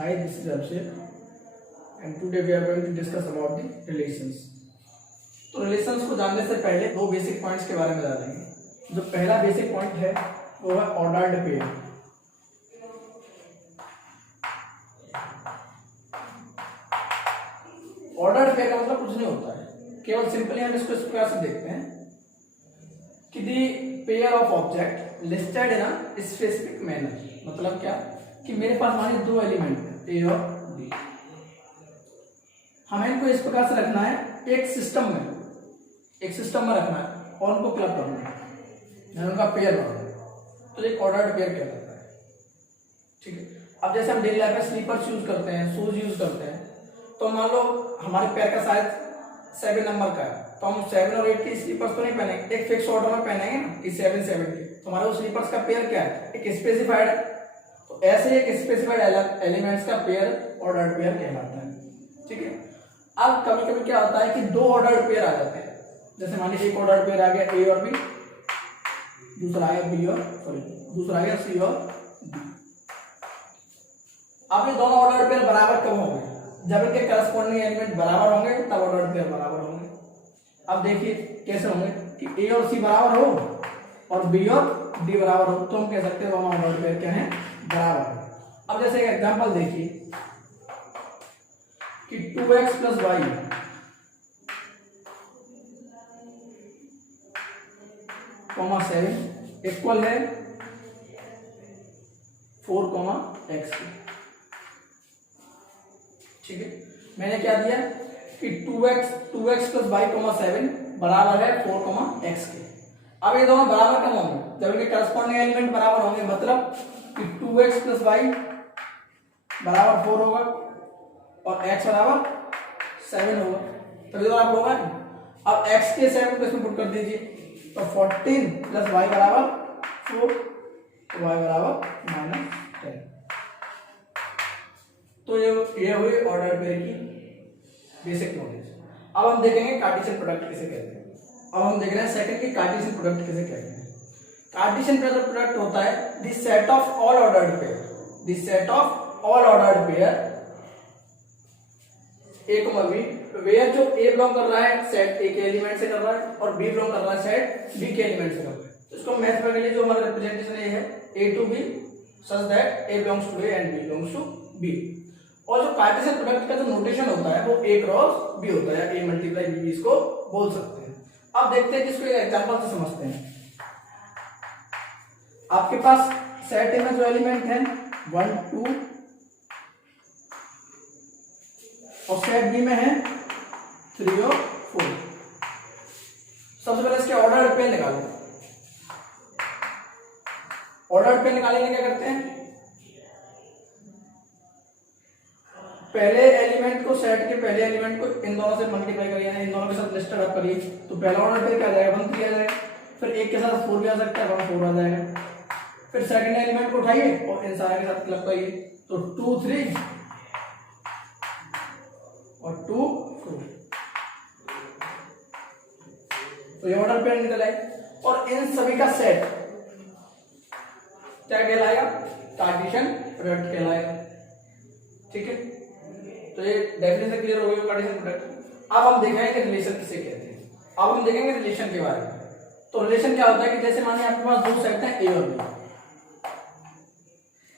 Hi, this is Abhishek, and today we are going to discuss about the relations. तो relations को जानने से पहले दो बेसिक पॉइंट्स के बारे में जानेंगे। जो पहला बेसिक पॉइंट है वो है ऑर्डर्ड पेयर। ऑर्डर्ड पेयर का मतलब कुछ नहीं होता है, केवल सिंपली हम इसको इस प्रकार से देखते हैं कि the pair of object listed in a specific manner. मतलब क्या कि मेरे पास मानिए दो एलिमेंट है ए और बी, हमें इनको इस प्रकार से रखना है एक सिस्टम में रखना है और उनको क्लब करना है, उनका पेयर बनाना है, तो एक ऑर्डर्ड पेयर कहलाता है। ठीक है, अब जैसे हम डेली लाइफ में स्लीपर्स यूज करते हैं, शूज यूज करते हैं, तो मान लो हमारे पैर का साइज 7 नंबर का है, तो हम 7 और 8 के स्लीपर्स तो नहीं पहनेंगे, एक फिक्स ऑर्डर में पहनेंगे ना कि 7 के, तो हमारे वो स्लीपर्स का पेयर क्या है, एक स्पेसिफाइड है। तो ऐसे एक स्पेसिफाइड एलिमेंट्स का पेयर ऑर्डर्ड पेयर कहलाता है। ठीक है, अब कभी कभी क्या होता है कि दो ऑर्डर्ड पेयर आ जाते हैं। जैसे मानिए एक ऑर्डर्ड पेयर आ गया ए और बी, दूसरा आ गया सी और डी। अब ये दोनों ऑर्डर्ड पेयर बराबर कब होंगे? जब इनके करस्पॉन्डिंग एलिमेंट बराबर होंगे तब ऑर्डर्ड पेयर बराबर होंगे। अब देखिए कैसे होंगे कि ए और सी बराबर हो और बी और डी बराबर हो, तो हम कह सकते हैं दोनों ऑर्डर्ड पेयर क्या है, बराबर है। अब जैसे एक एग्जांपल देखिए कि 2x + y कॉमा 7 इक्वल है 4, x। ठीक है, मैंने क्या दिया कि 2x + y, 7 बराबर है 4, x के। अब ये दोनों बराबर कब होंगे? जब इनके करस्पॉन्डिंग एलिमेंट बराबर होंगे, मतलब कि 2x + y बराबर 4 होगा और x बराबर 7 होगा, तो ये बराबर होगा। अब x के 7 को इसमें पुट कर दीजिए, तो 14 + y बराबर 4, तो y बराबर -10। तो ये हुई ऑर्डर्ड पेयर की बेसिक नॉलेज। अब हम देखेंगे कार्टेशियन प्रोडक्ट किसे कहते हैं। अब हम देख रहे हैं सेकंड की कार्टेशियन प्रोडक्ट किसे कहते हैं। कार्टेशियन प्रोडक्ट होता है the set of all ordered pair, A comma B, where जो ए बिलोंग कर रहा है सेट ए के एलिमेंट से कर रहा है और बी बिलोंग कर रहा है सेट बी के एलिमेंट से कर रहा है। तो इसको मैथ में के लिए जो हमारा रिप्रेजेंटेशन ये है A to B such that A belongs to A and B belongs to B. और जो कार्टेशियन प्रोडक्ट का जो नोटेशन होता है वो a क्रॉस b होता है, a मल्टीप्लाई b, इसको बोल सकते हैं। अब देखते हैं जिसको एक एग्जांपल से समझते हैं। आपके पास सेट ए में जो एलिमेंट है 1 2 और सेट बी में है 3 और 4। सबसे पहले इसके ऑर्डर्ड पेयर निकालो। ऑर्डर्ड पेयर निकालेंगे क्या करते हैं, पहले एलिमेंट को, सेट के पहले एलिमेंट को इन दोनों से मल्टीप्लाई करिए, इन दोनों के साथ लिस्टेड अप करिए, तो पहला ऑर्डर पेयर क्या आ जाएगा, 1 3 आ जाएगा। फिर एक के साथ 4 भी आ सकता है, 1 4 आ जाएगा। फिर सेकंड एलिमेंट को उठाइए और इन सारे के साथ क्लब करिए, तो 2 3 और 2 4, तो ये ऑर्डर पेयर निकल आए। और इन सभी का सेट क्या कहलाएगा, कार्टेशियन प्रोडक्ट कहलाएगा। ठीक है, तो ये डेफिनेशन क्लियर हो गई कार्टेशियन प्रोडक्ट। अब हम देखेंगे रिलेशन किसे कहते हैं। अब हम देखेंगे रिलेशन के बारे में। तो रिलेशन क्या होता है कि जैसे मानिए आपके पास दो सेट हैं ए और बी,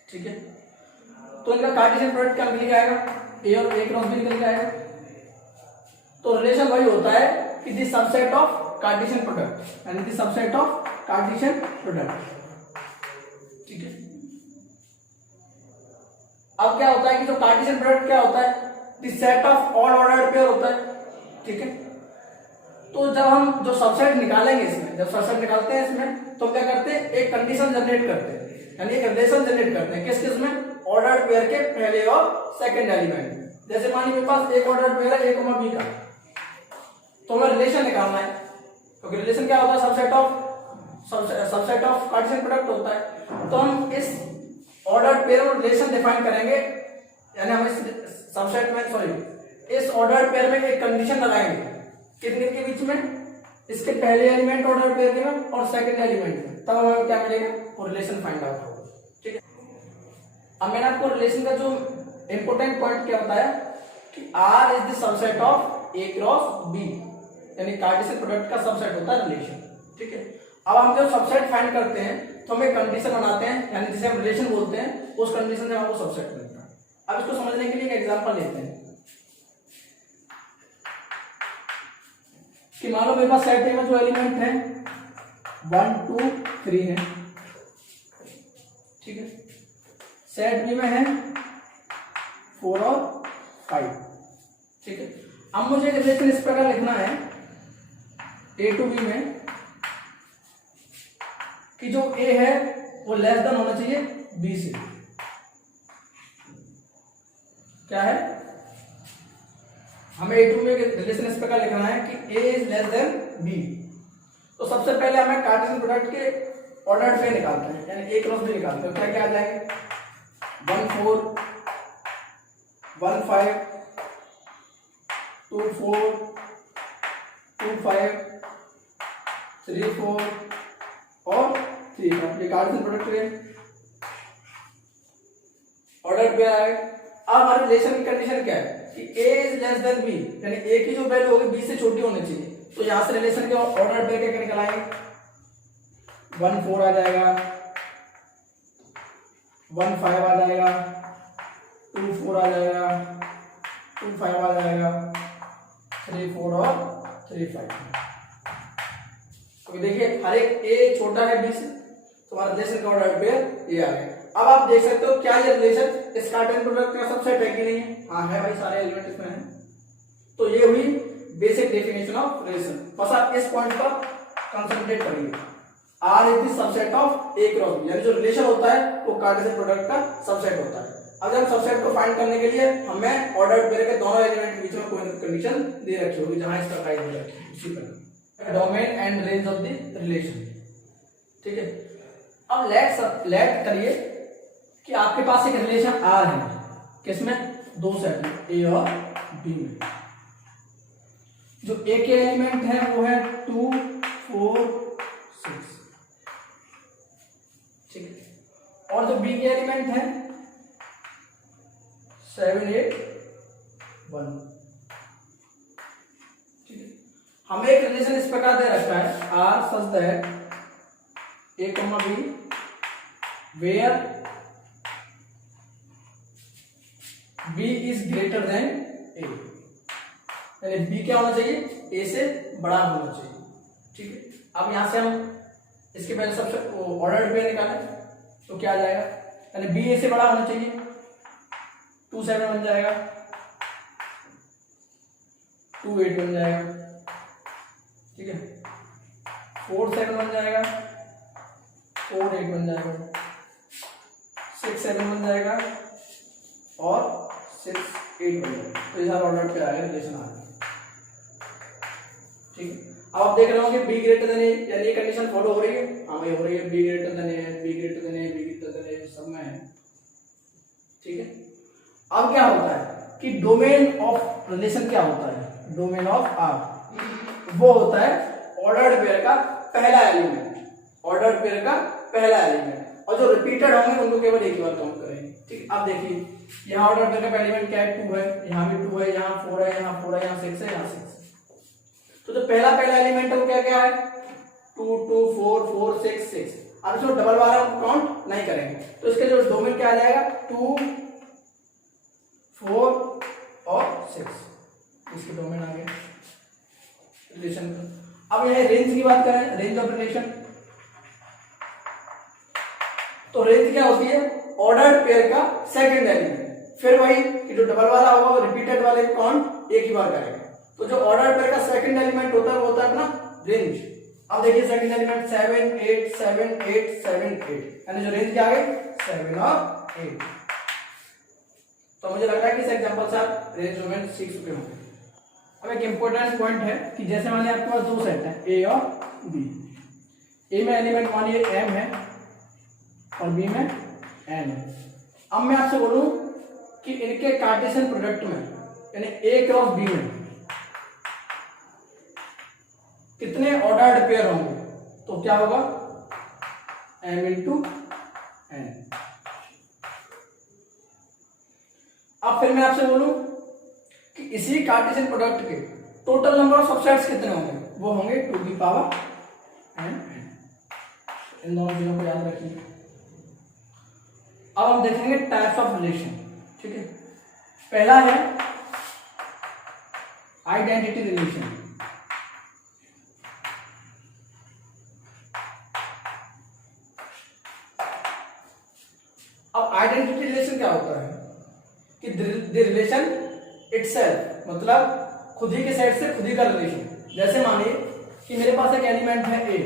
ठीक है, तो इनका कार्टेशियन प्रोडक्ट क्या निकल आएगा, ए और ए क्रॉस बी निकल आएगा। तो रिलेशन वही होता है कि the subset of Cartesian product, यानी the subset of Cartesian product. ठीक है, अब क्या होता है कि जो कार्टेशियन प्रोडक्ट क्या होता है, the set of all ordered pair होता है। ठीक है, तो जब हम जो सबसेट निकालेंगे इसमें, जब सबसेट निकालते हैं इसमें, तो क्या करते हैं, एक कंडीशन जनरेट करते हैं, यानी एक रिलेशन जनरेट करते हैं। किस में, ऑर्डर्ड पेयर के पहले और सेकंड एलिमेंट। जैसे मानिए मेरे पास एक ऑर्डर्ड पेयर है a बी का, तो हमें रिलेशन निकालना है, क्योंकि रिलेशन क्या होता है, सबसेट ऑफ कार्टेशियन प्रोडक्ट होता है। तो हम इस ऑर्डर्ड पेयर में रिलेशन डिफाइन करेंगे, यानी हम इस सबसेट में, सॉरी, इस ऑर्डर्ड पेयर में एक कंडीशन लगाएंगे कितने के बीच में, इसके पहले एलिमेंट ऑर्डर पेयर में और सेकंड एलिमेंट में, तब हमें क्या मिलेगा, वो रिलेशन फाइंड आउट होगा। ठीक है, अब मैंने आपको रिलेशन का जो इंपोर्टेंट पॉइंट क्या बताया कि R is the subset of A cross B, यानी कार्टेशियन प्रोडक्ट का सबसेट होता है रिलेशन। ठीक है, अब हम जब सबसेट फाइंड करते हैं तो हम एक कंडीशन बनाते हैं, यानी जिसे हम रिलेशन बोलते हैं, उस कंडीशन से हमको सबसेट मिलता है। अब इसको समझने के लिए एक एग्जांपल लेते हैं कि मान लो मेरे पास सेट ए में जो एलिमेंट है 1 2 3 है। ठीक है, सेट बी में है 4 और 5। ठीक है, अब मुझे रिलेशन इस प्रकार लिखना है ए टू बी में कि जो ए है वो लेस देन होना चाहिए बी से। क्या है, हमें ए टू में रिलेशन इस प्रकार लिखना है कि ए इज लेस देन बी। तो सबसे पहले हमें कार्टेशियन प्रोडक्ट के ऑर्डर पे निकालते हैं, यानी ए क्रॉस बी निकालते हैं। क्या क्या आ जाएगा 1 4 1 5 2 4 2 5 3 4 और 3 5। ये कार्टेशियन प्रोडक्ट है, ऑर्डर पे आएगा। अब हमारे रिलेशन की कंडीशन क्या है कि a is less than b, यानी a की जो वैल्यू होगी b से छोटी होनी चाहिए। तो यहां से रिलेशन के ऑर्डर पे क्या निकल आएंगे 1 4 आ जाएगा, 1 5 आ जाएगा, 2 4 आ जाएगा, 2 5 आ जाएगा, 3 4 और 3 5। तो देखिए हर एक a छोटा है b से, तो हमारा रिलेशन का ऑर्डर पे ये आ गया। अब आप देख सकते हो क्या ये रिलेशन इस कार्टेशियन प्रोडक्ट का सबसेट है कि नहीं है? हाँ है भाई, सारे एलिमेंट इसमें हैं। तो ये हुई बेसिक डेफिनेशन ऑफ रिलेशन। बस आप इस पॉइंट पर कंसंट्रेट करिए। R is the subset of A cross B, यानी जो रिलेशन होता है वो कार्टेशियन प्रोडक्ट का सबसेट होता है। अब हम सबसेट को फाइंड करने के लिए हमें ऑर्डर पेयर के दोनों एलिमेंट के बीच में कोई कंडीशन दे रखी होगी, जहां इसका प्राइस दे रखी है उसी पर domain and range of the relation. ठीक है, अब लेट करिए कि आपके पास एक रिलेशन R है, किसमें दो सेट में A और B में। जो A के एलिमेंट है वो है 2 4 6। ठीक है, और जो B के एलिमेंट है 7 8 1। ठीक है, हमें एक रिलेशन इस प्रकार दे रखा है R such that A, B where B is greater than A, यानी B क्या होना चाहिए A से बड़ा होना चाहिए। ठीक है, अब यहां से हम इसके पहले सबसे ऑर्डर पे निकालें तो क्या आ जाएगा, यानी B A से बड़ा होना चाहिए। 2 7 बन जाएगा, 2 8 बन जाएगा। ठीक है, 4 7 बन जाएगा, 4 8 बन जाएगा, 6 7 बन जाएगा और 6 8 बन जाएगा। तो इधर ऑर्डर पे आएगा रिलेशन आ गया। ठीक है, अब आप देख रहे होंगे B ग्रेटर देन A, यानी ये कंडीशन फॉलो हो रही है। हाँ भाई हो रही है, B greater than A, B greater than A, B greater than A सब में है। ठीक है, अब क्या होता है कि डोमेन ऑफ रिलेशन क्या होता है, डोमेन ऑफ R वो होता है ऑर्डर्ड पेयर का पहला एलिमेंट, ऑर्डर्ड पेयर का पहला एलिमेंट, और जो रिपीटेड होंगे उनको केवल एक ही बार काउंट करेंगे। ठीक, अब देखिए यहाँ ऑर्डर पेयर का पहला एलिमेंट क्या है 2 है, यहाँ भी 2 है, यहाँ 4 है, यहाँ 4 है, यहाँ 6 है, यहाँ 6 है। तो जो पहला एलिमेंट है वो क्या क्या है 2 2 4 4 6 6। अब इसमें डबल वाला हम काउंट नहीं करेंगे, तो इसके जो डोमेन क्या आ जाएगा 2 4 और 6, इसके डोमेन आ गए रिलेशन का। अब यह रेंज की बात करें, रेंज ऑफ रिलेशन, तो रेंज क्या होती है ऑर्डर्ड पेयर का सेकंड एलिमेंट। फिर वही कि जो डबल वाला होगा वो रिपीटेड वाले काउंट एक ही बार करेगा। तो जो ऑर्डर्ड पेयर का सेकंड एलिमेंट होता है वो होता है अपना रेंज। अब देखिए सेकंड एलिमेंट 7 8 7 8 7 8, यानी जो रेंज क्या आ गई 7 और 8। तो मुझे लग रहा है कि इस एग्जांपल से आप रेंज डोमेन सीख चुके होंगे। अब एक इंपॉर्टेंट पॉइंट है कि जैसे मान लिया आपके पास दो सेट है A और B, A में एलिमेंट मानिए M है और B में N है। अब मैं आपसे बोलूं कि इनके कार्टेशियन प्रोडक्ट में यानी A क्रॉस B में कितने ऑर्डर्ड पेयर होंगे, तो क्या होगा M into N। अब फिर मैं आपसे बोलूं कि इसी कार्टेशियन प्रोडक्ट के टोटल नंबर ऑफ सबसेट्स कितने होंगे, वो होंगे 2 की पावर n। इन दोनों चीजों को याद रखिए। अब हम देखेंगे टाइप्स ऑफ रिलेशन। ठीक है, पहला है आइडेंटिटी रिलेशन। अब आइडेंटिटी रिलेशन क्या होता है कि द रिलेशन इटसेल्फ, मतलब खुद ही के सेट से खुद ही का रिलेशन। जैसे मानिए कि मेरे पास एक एलिमेंट है ए,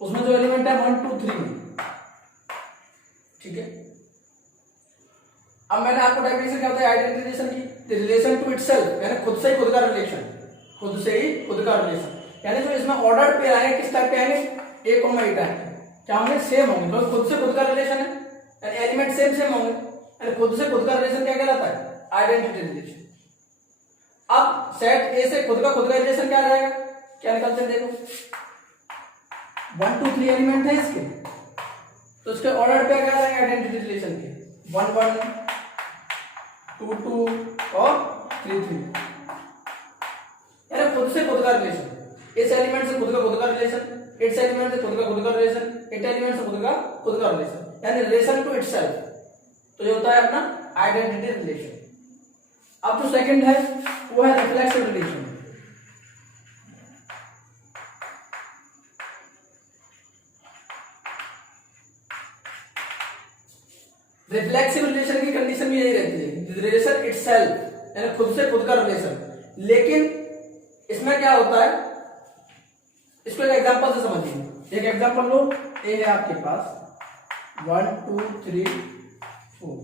उसमें जो एलिमेंट है 1 2 3। ठीक है, अब मैंने आपको डेफिनेशन क्या होता है आइडेंटिटी रिलेशन की, द रिलेशन टू इटसेल्फ, यानी खुद से ही खुद का रिलेशन, खुद से ही खुद का रिलेशन। यानी जो इसमें ऑर्डर पे आएंगे किस टाइप के आएंगे, ए कॉमा ए टाइप, क्या होंगे, सेम होंगे, तो खुद से खुद का रिलेशन है, यानी एलिमेंट सेम सेम होंगे, यानी खुद से खुद का रिलेशन क्या कहलाता है, आइडेंटिटी रिलेशन। अब सेट ए से खुद का रिलेशन क्या रहेगा, क्या निकलते हैं देखो, 1 2 3 एलिमेंट है इसके, तो इसके ऑर्डर पे क्या रहेंगे आइडेंटिटी रिलेशन के, 1 1 2 2 और 3 3, यानी खुद से खुद का रिलेशन। इस एलिमेंट से खुद का रिलेशन, इट्स एलिमेंट से खुद का रिलेशन, इट एलिमेंट से खुद का रिलेशन, यानी रिलेशन टू इटसेल्फ। तो ये होता है अपना आइडेंटिटी रिलेशन। अब जो सेकंड है वो है रिफ्लेक्सिव रिलेशन। रिफ्लेक्सिव रिलेशन की कंडीशन भी यही रहती है, रिलेशन इटसेल्फ, यानी खुद से खुद का रिलेशन। लेकिन इसमें क्या होता है, इसको एक एग्जांपल से समझिए। एक एग्जांपल लो, ए है आपके पास 1 2 3 4।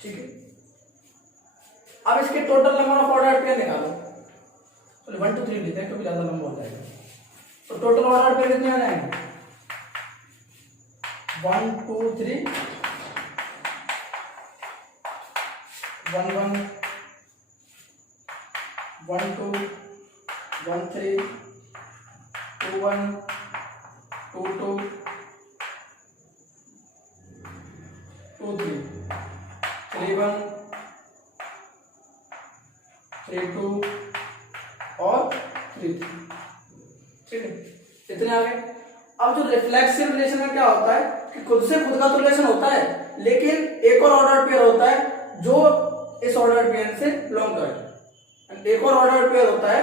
ठीक है, अब इसके total number of order pair निकालो। चलो 1 2 3 लेते हैं क्योंकि ज्यादा लंबा हो जाएगा। तो टोटल ऑर्डर पेयर कितने आ जाएंगे, 1 2 3 1 1 1 2 1 3 2 1 2 2 2 3 3 1 3 2 और 3 3। ठीक है, इतने आ गए। अब जो रिफ्लेक्सिव रिलेशन में क्या होता है कि खुद से खुद का तो रिलेशन होता है, लेकिन एक और ऑर्डर पेयर होता है जो इस ऑर्डर पेयर से बिलोंग करे। एक और ऑर्डर पेयर होता है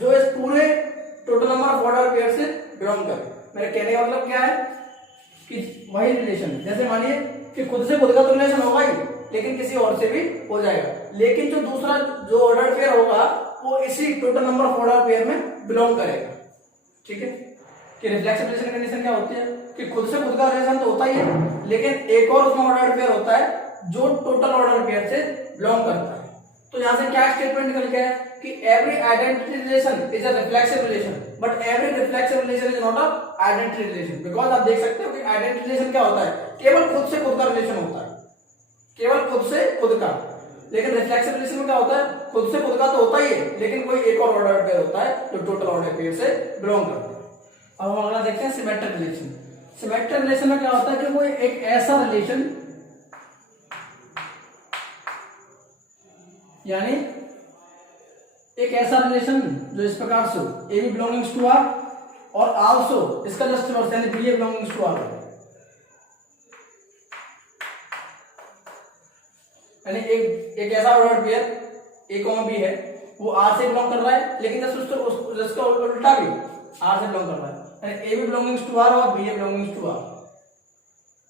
जो इस पूरे total number of order pair से बिलोंग करे। मेरे कहने का मतलब क्या है कि वही रिलेशन, जैसे मानिए कि खुद से खुद का तो रिलेशन होगा ही, लेकिन किसी और से भी हो जाएगा, लेकिन जो दूसरा जो ऑर्डर पेयर होगा वो इसी total number of order pair में बिलोंग करेगा। ठीक है, कि रिफ्लेक्सिव रिलेशन कंडीशन क्या होती है कि खुद से खुद का रिलेशन तो होता ही है, लेकिन एक और उसमें ऑर्डर पेयर होता है जो टोटल ऑर्डर पेयर से बिलोंग करता है। तो यहां से क्या स्टेटमेंट निकल गया है कि every identity relation is a reflexive relation, but every reflexive relation is not a identity relation. Because आप देख सकते हो कि आइडेंटिटी रिलेशन क्या होता है, केवल खुद से खुद का रिलेशन होता है, केवल खुद से खुद का। लेकिन रिफ्लेक्सिव रिलेशन में क्या होता है, खुद से खुद का तो होता ही है, लेकिन कोई एक और ऑर्डर पेयर होता है जो टोटल ऑर्डर पेयर से बिलोंग करता है। अब हम अगला देखते हैं सिमेट्रिक रिलेशन। सिमेट्रिक रिलेशन में क्या होता है कि कोई एक ऐसा रिलेशन, यानी एक ऐसा रिलेशन जो इस प्रकार से A B belongings to R और आल्सो इसका जस्ट रिवर्स यानी B A belongings to R, यानी एक ऐसा order pair A comma B है, वो आर से बिलोंग कर रहा है, लेकिन जिसका उल्टा भी आर से बिलोंग कर रहा है, यानी A B belongings to R और B A belongings to R,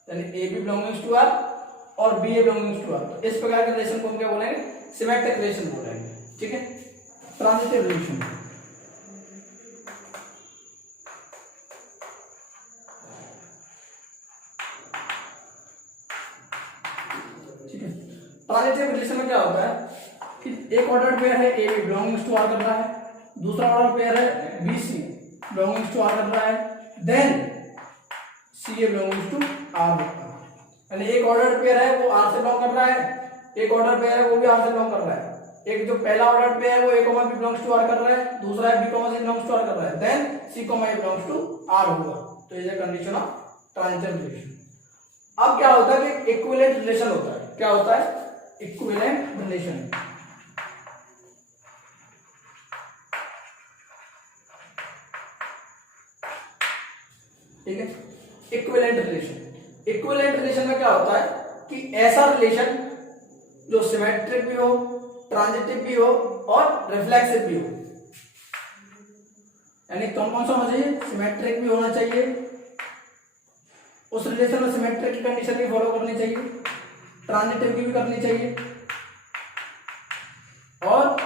यानी A B belongings to R और B A belongings to R. तो इस प्रकार के रिलेशन को हम क्या बोलेंगे, सिमेट्रिक रिलेशन बोलेंगे। ठीक है, ट्रांजिटिव रिलेशन। ठीक है, ट्रांजिटिव रिलेशन में क्या होता है कि एक ऑर्डर पेयर है A B belongings to R कर रहा है, दूसरा ऑर्डर पेयर है B C belongings to R कर रहा है, then C A belongings to R होता है। यानी एक ऑर्डर पेयर है वो आर से बिलोंग कर रहा है, एक ऑर्डर पेयर है वो भी आर से बिलोंग कर रहा है। एक जो पहला ऑर्डर पेयर है वो A comma B belongs to R कर रहा है, दूसरा है B comma C belongs to R कर रहा है, then C comma A belongs to R होगा। तो ये कंडीशन ऑफ ट्रांजिटिव रिलेशन। अब क्या होता है कि इक्विवेलेंट रिलेशन होता है। क्या होता है? Equivalent relation. ठीक है, इक्विवेलेंट रिलेशन। इक्विवेलेंट रिलेशन में क्या होता है कि ऐसा रिलेशन जो सिमेट्रिक भी हो, ट्रांजिटिव भी हो और रिफ्लेक्सिव भी हो। यानी कौन कौन सा होना चाहिए? सिमेट्रिक भी होना चाहिए, उस रिलेशन में सिमेट्रिक की कंडीशन भी फॉलो करनी चाहिए, ट्रांजिटिव की भी करनी चाहिए और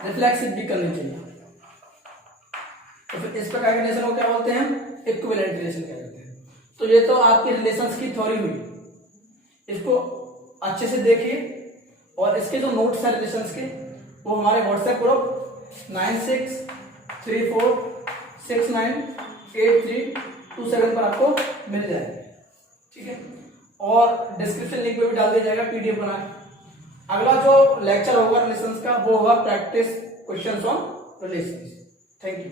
रिफ्लेक्सिव भी करनी चाहिए। तो फिर इस प्रकार के रिलेशन को क्या बोलते हैं? इक्विवेलेंट रिलेशन कहते हैं। तो ये तो आपकी रिलेशंस की थ्योरी हुई, इसको अच्छे से देखिए और इसके जो नोट्स हैं रिलेशंस के वो हमारे व्हाट्सएप ग्रुप 9634698327 पर आपको मिल जाएगा। ठीक है, और डिस्क्रिप्शन लिंक में भी डाल दिया जाएगा पीडीएफ बना के। अगला जो लेक्चर होगा रिलेशंस का वो होगा practice questions on relations. Thank you.